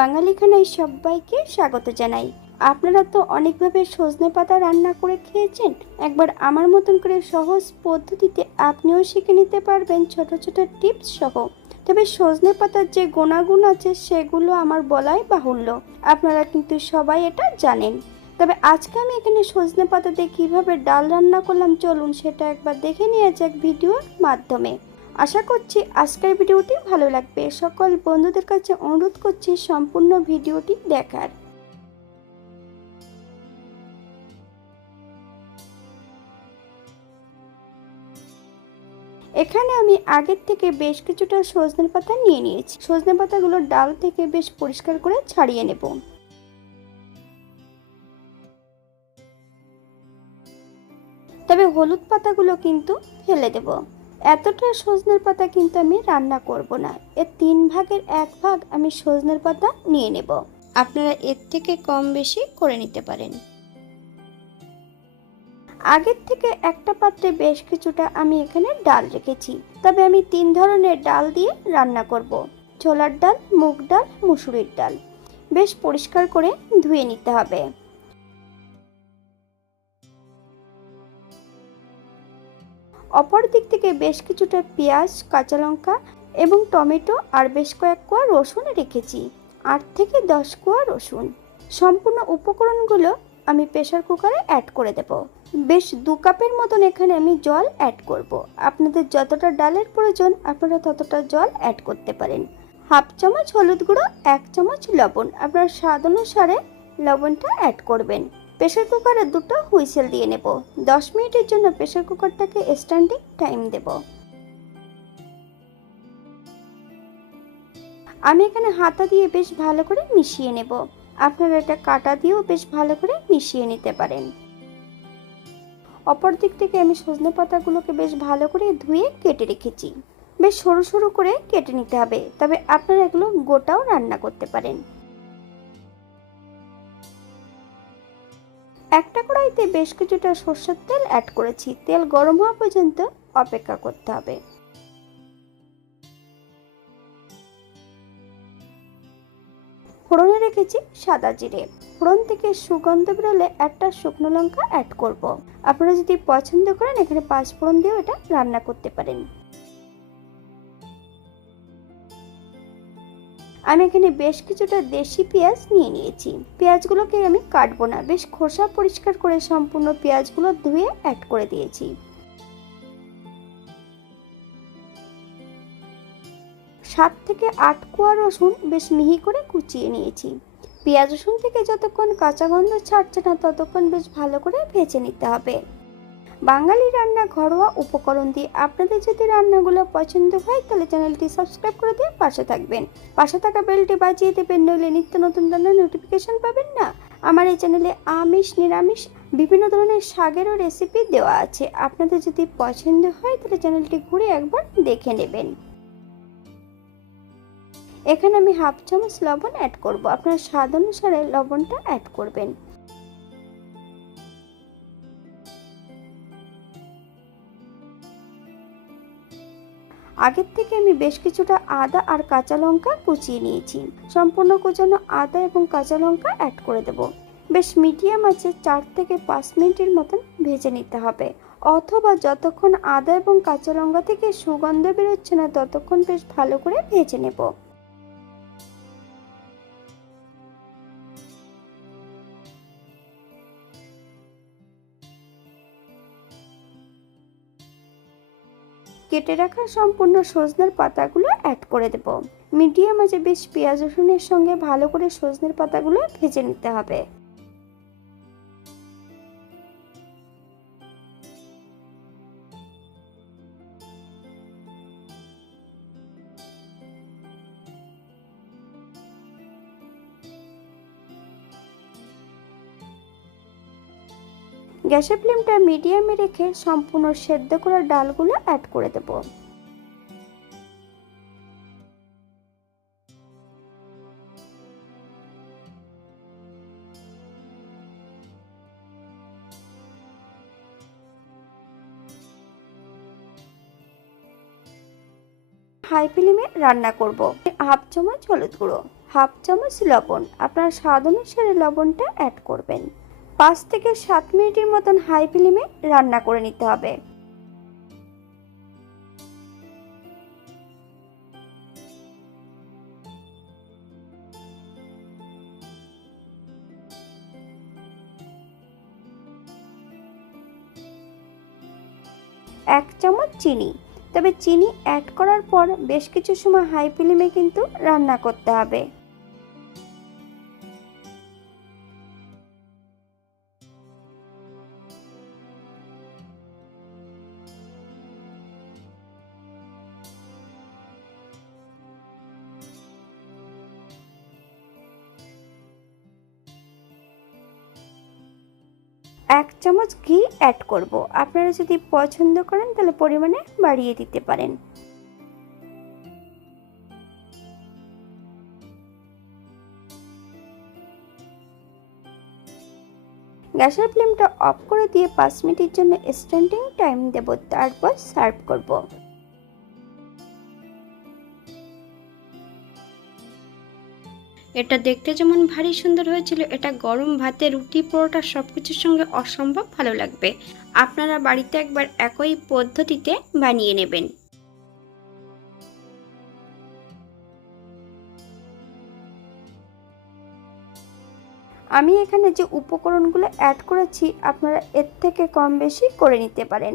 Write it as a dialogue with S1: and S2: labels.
S1: বাঙালি খানায় সবাইকে স্বাগত জানাই। আপনারা তো অনেকভাবে সজনে পাতা রান্না করে খেয়েছেন। একবার আমার মতন করে সহজ পদ্ধতিতে আপনিও শিখে নিতে পারবেন ছোট ছোট টিপস সহ। তবে সজনে পাতার যে গুণাগুণ আছে, সেগুলো আমার বলাই বাহুল্য। আপনারা কিন্তু সবাই এটা জানেন। তবে আজকে আমি এখানে সজনে পাতা দিয়ে কীভাবে ডাল রান্না করলাম, চলুন সেটা একবার দেখে নিয়ে যাক ভিডিওর মাধ্যমে। আশা করছি আজকের ভিডিওটি ভালো লাগবে। সকল বন্ধুদের কাছে অনুরোধ করছি সম্পূর্ণ ভিডিওটি দেখার। এখানে আমি আগের থেকে বেশ কিছুটা সজনে পাতা নিয়ে নিয়েছি। সজনে পাতাগুলো ডাল থেকে বেশ পরিষ্কার করে ছাড়িয়ে নেব। তবে হলুদ পাতাগুলো কিন্তু ফেলে দেব। এতটা সজনের পাতা কিন্তু আমি রান্না করব না। এর তিন ভাগের এক ভাগ আমি সজনের পাতা নিয়ে নেব। আপনারা এর থেকে কম বেশি করে নিতে পারেন। আগের থেকে একটা পাত্রে বেশ কিছুটা আমি এখানে ডাল রেখেছি। তবে আমি তিন ধরনের ডাল দিয়ে রান্না করব। ছোলার ডাল, মুগ ডাল, মুসুরির ডাল। বেশ পরিষ্কার করে ধুয়ে নিতে হবে। অপর দিক থেকে বেশ কিছুটা পেঁয়াজ, কাঁচা লঙ্কা এবং টমেটো আর বেশ কয়েক কোয়া রসুন রেখেছি। আট থেকে দশ কোয়া রসুন। সম্পূর্ণ উপকরণগুলো আমি প্রেশার কুকারে অ্যাড করে দেব। বেশ দু কাপের মতন এখানে আমি জল অ্যাড করব। আপনাদের যতটা ডালের প্রয়োজন, আপনারা ততটা জল অ্যাড করতে পারেন। হাফ চামচ হলুদ গুঁড়ো, এক চামচ লবণ। আপনার স্বাদ অনুসারে লবণটা অ্যাড করবেন। প্রেশার কুকারে দুটো হুইসেল দিয়ে নেব। দশ মিনিটের জন্য প্রেশার কুকারটাকে স্ট্যান্ডিং টাইম দেব। আমি এখানে হাতা দিয়ে বেশ ভালো করে মিশিয়ে নেব। আপনারা এটা কাটা দিয়েও বেশ ভালো করে মিশিয়ে নিতে পারেন। অপর দিক থেকে আমি সজনে পাতাগুলোকে বেশ ভালো করে ধুয়ে কেটে রেখেছি। বেশ সরু সরু করে কেটে নিতে হবে, তবে আপনারা এগুলো গোটাও রান্না করতে পারেন। একটা কড়াইতে বেশ কিছুটা সর্ষের তেল অ্যাড করেছি। তেল গরম হওয়া পর্যন্ত অপেক্ষা করতে হবে। ফোড়নে রেখেছি সাদা জিরে। ফোড়ন থেকে সুগন্ধ বেরোলে একটা শুকনো লঙ্কা অ্যাড করব। আপনারা যদি পছন্দ করেন, এখানে পাঁচ ফোড়ন দিয়েও এটা রান্না করতে পারেন। আমি এখানে বেশ কিছুটা দেশি পেঁয়াজ নিয়ে নিয়েছি। পেঁয়াজগুলোকে আমি কাটবো না। বেশ খোসা পরিষ্কার করে সম্পূর্ণ পেঁয়াজগুলো ধুয়ে অ্যাড করে দিয়েছি। সাত থেকে আট কোয়া রসুন বেশ মিহি করে কুচিয়ে নিয়েছি। পেঁয়াজ রসুন থেকে যতক্ষণ কাঁচা গন্ধ ছাড়ছে না, ততক্ষণ বেশ ভালো করে ভেজে নিতে হবে। বাঙালি রান্না ঘরোয়া উপকরণ দিয়ে আপনাদের যদি রান্নাগুলো পছন্দ হয়, তাহলে চ্যানেলটি সাবস্ক্রাইব করে দিয়ে পাশে থাকবেন। পাশে থাকা বেলটি বাজিয়ে দেবেন, নইলে নিত্য নতুন রান্নার নোটিফিকেশন পাবেন না। আমার এই চ্যানেলে আমিষ, নিরামিষ, বিভিন্ন ধরনের শাকেরও রেসিপি দেওয়া আছে। আপনাদের যদি পছন্দ হয়, তাহলে চ্যানেলটি ঘুরে একবার দেখে নেবেন। এখানে আমি হাফ চামচ লবণ অ্যাড করব। আপনার স্বাদ অনুসারে লবণটা অ্যাড করবেন। আগের থেকে আমি বেশ কিছুটা আদা আর কাঁচা লঙ্কা কুচিয়ে নিয়েছি। সম্পূর্ণ কুচানো আদা এবং কাঁচা লঙ্কা অ্যাড করে দেব। বেশ মিডিয়াম আছে, চার থেকে পাঁচ মিনিটের মতন ভেজে নিতে হবে। অথবা যতক্ষণ আদা এবং কাঁচা লঙ্কা থেকে সুগন্ধ বেরোচ্ছে না, ততক্ষণ বেশ ভালো করে ভেজে নেব। কেটে রাখা সম্পূর্ণ সজনের পাতাগুলো অ্যাড করে দেব। মিডিয়াম আছে বেশ পেঁয়াজ রসুনের সঙ্গে ভালো করে সজনের পাতাগুলো ভেজে নিতে হবে। গ্যাসের ফ্লেমটা মিডিয়ামে রেখে সম্পূর্ণ সেদ্ধ করা ডালগুলো অ্যাড করে দেব। হাই ফ্লেমে রান্না করব। হাফ চামচ হলুদ গুঁড়ো, হাফ চামচ লবণ। আপনার স্বাদ অনুসারে লবণটা অ্যাড করবেন। পাঁচ থেকে সাত মিনিটের মতন হাই ফ্লেমে রান্না করে নিতে হবে। এক চামচ চিনি। তবে চিনি অ্যাড করার পর বেশ কিছু সময় হাই ফ্লেমে কিন্তু রান্না করতে হবে। এক চামচ ঘি অ্যাড করব। আপনারা যদি পছন্দ করেন, তাহলে পরিমাণে বাড়িয়ে দিতে পারেন। গ্যাসের ফ্লেমটা অফ করে দিয়ে পাঁচ মিনিটের জন্য স্ট্যান্ডিং টাইম দেব। তারপর সার্ভ করব।
S2: এটা দেখতে যেমন ভারী সুন্দর হয়েছিল, এটা গরম ভাতে রুটি, পরোটা সব কিছুর সঙ্গে অসম্ভব ভালো লাগবে। আপনারা বাড়িতে একবার একই পদ্ধতিতে বানিয়ে নেবেন।
S1: আমি এখানে যে উপকরণগুলো অ্যাড করেছি, আপনারা এর থেকে কম বেশি করে নিতে পারেন।